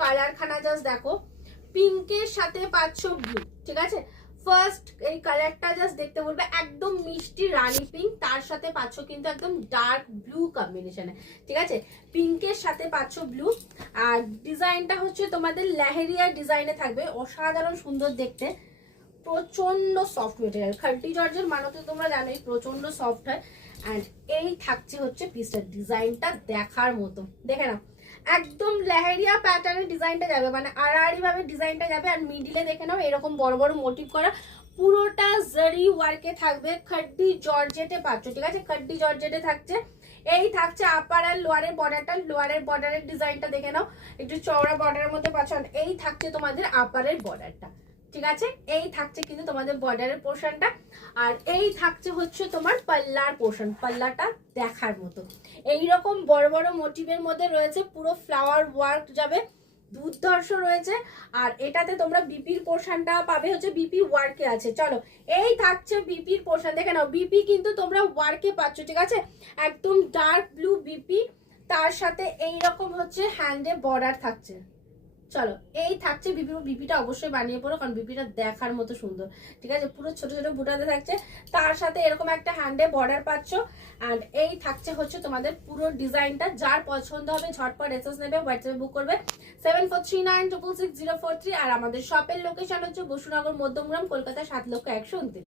কালারখানা just দেখো, পিঙ্কের সাথে পাচ্ছ ব্লু, ঠিক আছে। ফার্স্ট এই কালারটা জাস্ট দেখতে বলবে, একদম মিষ্টি রানী পিঙ্ক, তার সাথে পাচ্ছ কিন্তু একদম ডার্ক ব্লু কম্বিনেশনে, ঠিক আছে। পিঙ্কের সাথে পাচ্ছ ব্লু। আর ডিজাইনটা হচ্ছে তোমাদের লেহেরিয়া ডিজাইনে থাকবে, অসাধারণ সুন্দর দেখতে, প্রচন্ড সফট মেটেরিয়াল। খার্টি জর্জের মানে তো তোমরা জানোই প্রচন্ড সফট হয়। অ্যান্ড এই থাকছে হচ্ছে পিসটার ডিজাইনটা দেখার মতো, দেখে নাও একদম লেহেরিয়া প্যাটার্নের ডিজাইনটা যাবে, মানে আড়াআড়ি ভাবে ডিজাইনটা যাবে। আর মিডিলে দেখে নাও এরকম বড় বড় মোটিভ করা, পুরোটা জারি ওয়ার্কে থাকবে, খাড্ডি জর্জেটে পাচ্ছ, ঠিক আছে। খাড্ডি জর্জেটে থাকছে। এই থাকছে আপার আর লোয়ারের বর্ডারটা, লোয়ারের বর্ডারের ডিজাইনটা দেখে নাও, একটু চওড়া বর্ডারের মধ্যে পাচ্ছ। এই থাকছে তোমাদের আপারের বর্ডারটা, ঠিক আছে। এই থাকছে কিন্তু তোমাদের বর্ডারের পোর্শনটা। আর এই থাকছে হচ্ছে তোমার পাল্লার পোর্শন, পাল্লাটা দেখার মতো এইরকম বড় বড় মোটিভের মধ্যে রয়েছে, পুরো ফ্লাওয়ার ওয়ার্ক যাবে, দুর্ধর্ষ রয়েছে। আর এটাতে তোমরা বিপির পোর্শনটা পাবে হচ্ছে বিপি ওয়ার্কে আছে। চলো এই থাকছে বিপির পোর্শন, দেখে নাও বিপি কিন্তু তোমরা ওয়ার্কে পাচ্ছ, ঠিক আছে। একদম ডার্ক ব্লু বিপি, তার সাথে এইরকম হচ্ছে হ্যান্ডে বর্ডার থাকছে। চলো এই থাকছে বিপি, বিপিটা অবশ্যই বানিয়ে পড়ো কারণ বিপিটা দেখার মতো সুন্দর, ঠিক আছে। পুরো ছোট ছোট বুটাতে থাকছে, তার সাথে এরকম একটা হ্যান্ডে বর্ডার পাচ্ছ। অ্যান্ড এই থাকছে হচ্ছে তোমাদের পুরো ডিজাইনটা। যার পছন্দ হবে ঝটপট এসএস নেবে, হোয়াটসঅ্যাপে বুক করবে 7439666043। আর আমাদের শপের লোকেশন হচ্ছে বসুনগর মধ্যমগ্রাম, কলকাতা ৭,১২৯।